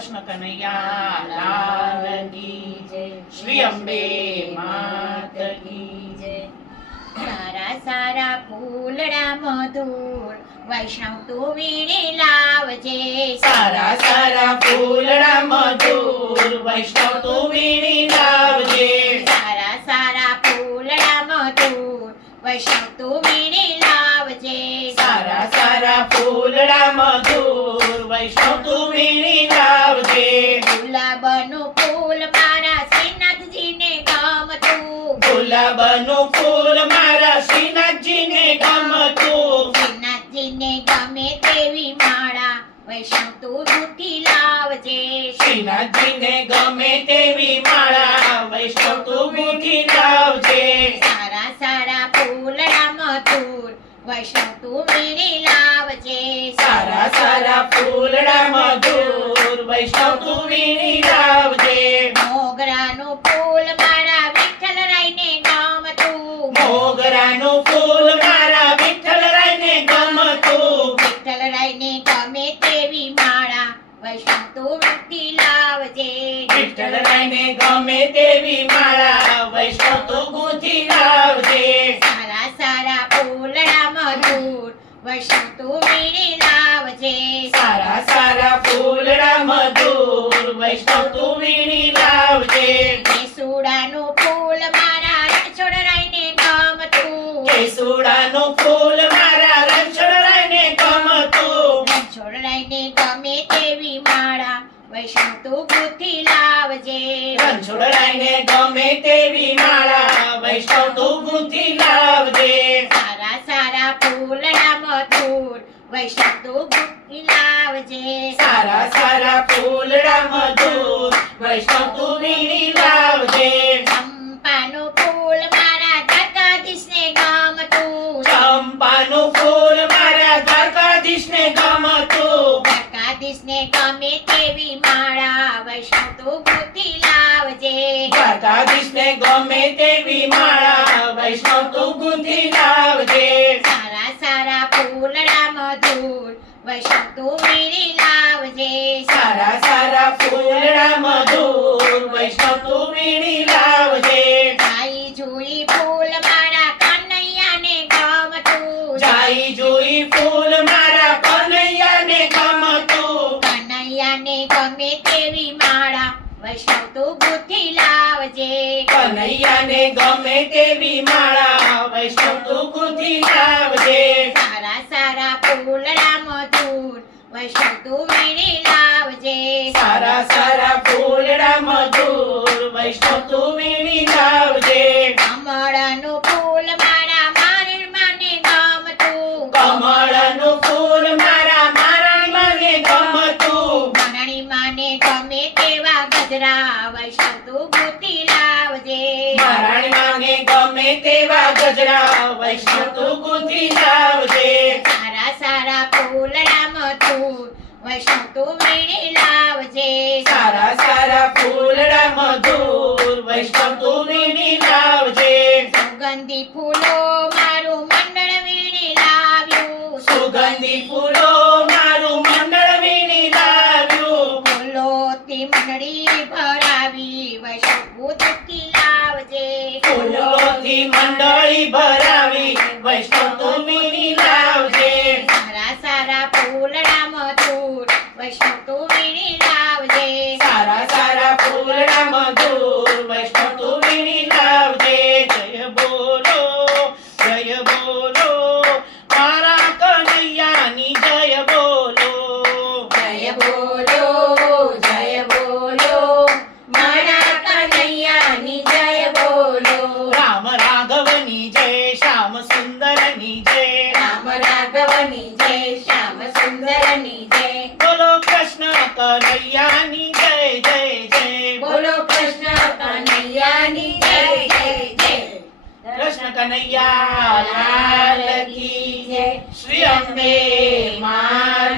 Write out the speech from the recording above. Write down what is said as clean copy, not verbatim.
કૃષ્ણ કનૈયા લાલ કી જય, શ્રી અંબે માત કી જય. સારા સારા ફૂલડા મધુર વૈષ્ણવ તું વીણી લાવજે. સારા સારા ફૂલડા મધુર વૈષ્ણવ તું વીણી લાવજે. સારા સારા ફૂલડા મધુર વૈષ્ણવ તું વીણી લાવજે. સારા સારા ફૂલડા મધુર વૈષ્ણવ તું વીણી લાવજે. ગુલાબનું ફૂલ મારા શ્રીનાથજીને ગમતું. ગુલાબનું ફૂલ મારા શ્રીનાથજીને ગમતું. શ્રીનાથજીને ગમે તેવી માળા વૈષ્ણવ તું ગૂંથી લાવજે. શ્રીનાથજીને ગમે તેવી માળા વૈષ્ણવ તું ગૂંથી લાવજે. સારા સારા ફૂલડા મધુર વૈષ્ણવ તું વીણી લાવજે. સારા સારા ફૂલડા મધુર વૈષ્ણવ તું વીણી લાવજે. મોગરાનું ફૂલ મારા વિઠ્ઠલરાયને ગમતું. મોગરાનું ફૂલ મારા વિઠ્ઠલરાયને ગમતું. વિઠ્ઠલરાયને ગમે તેવી માળા વૈષ્ણવ તું ગૂંથી લાવજે. વિઠ્ઠલરાયને ગમે તેવી માળા વૈષ્ણવ તું ગૂંથી લાવજે. સારા સારા ફૂલડા મધુર વૈષ્ણવ તું વીણી લાવજે. સારા સારા ફૂલડા મધુર વૈષ્ણવ તું વીણી લાવજે. કેસુડાનું ફૂલ મારા રણછોડરાયને ગમતું. કેસુડાનું ફૂલ મારા રણછોડરાયને ગમતું. રણછોડરાયને ગમે તેવી માળા વૈષ્ણવ તું ગૂંથી લાવજે. રણછોડરાયને ગમે તેવી માળા વૈષ્ણવ તું ગૂંથી લાવજે. સારા સારા ફૂલડા મધુર વૈષ્ણવ તું ગૂંથી લાવજે. સારા સારા ફૂલડા મધુર વૈષ્ણવ તું વીણી લાવજે. ચંપાનું ફૂલ મારા દ્વારકાધીશને ગમતું. ચંપાનું ફૂલ મારા દ્વારકાધીશને ગમતું. દ્વારકાધીશને ગમે તેવી માળા વૈષ્ણવ તું ગૂંથી લાવજે. દ્વારકાધીશને ગમે તેવી માળા વૈષ્ણવ તું ગૂંથી લાવજે. સારા સારા ફૂલડા મધુર વૈષ્ણવ તું વીણી લાવજે. સારા સારા ફૂલડા મધુર વૈષ્ણવ તું વીણી લાવજે. જાઈ જુઈ ફૂલ મારા કનૈયાને ગમતું. જાઈ જોઈ ફૂલ મારા કનૈયાને ગમતું. કનૈયાને ગમે તેવી માળા વૈષ્ણવ તું ગૂંથી લાવજે. કનૈયાને ગમે તેવી માળા વૈષ્ણવ તું ગૂંથી લાવજે. સારા સારા ફૂલડા મધુર વૈષ્ણવ તું વીણી લાવજે. સારા સારા ફૂલડા મધુર વૈષ્ણવ તું વીણી લાવજે. કમળનું ફૂલ મારા મારણમાને ગમતું. કમળનું ફૂલ મારા મારણીમાને ગમતું. મારણીમાને ગમે તેવા ગજરા વૈષ્ણવ તું ગૂંથી લાવજે. મારણીમાને ગમે તેવા ગજરા વૈષ્ણવ તું ગૂંથી લાવજે. સારા સારા ફૂલડા મધુર વૈષ્ણવ તું વીણી લાવજે. સારા સારા ફૂલડા મધુર વૈષ્ણવ તું વીણી લાવજે. સુગંધી ફૂલો મારું મંડળ વીણી લાવ્યું. સુગંધી ફૂલો મારું મંડળ વીણી લાવ્યું. ફૂલોથી મંડળી ભરાવી વૈષ્ણવ ગૂંથી લાવજે. ફૂલોથી મંડળી ભરાવી વૈષ્ણવ તું વીણી લાવજે. સારા સારા ફૂલડા મધુર વૈષ્ણવ તું વીણી લાવજે. સારા સારા ફૂલડા મધુર વૈષ્ણવ તું વીણી લાવજે. જય બોલો મારા કનૈયાની જય બોલો. જય બોલો મારા કનૈયાની જય બોલો. રામ રાઘવની જય, શ્યામ સુંદરની જય. રામ રાઘવની જય, શ્યામ સુંદરની જય. બોલો કૃષ્ણ કનૈયાની જય જય જય. બોલો કૃષ્ણ કનૈયાની જય જય જય. કૃષ્ણ કનૈયા લાલ કી જય, શ્રી અંબે માત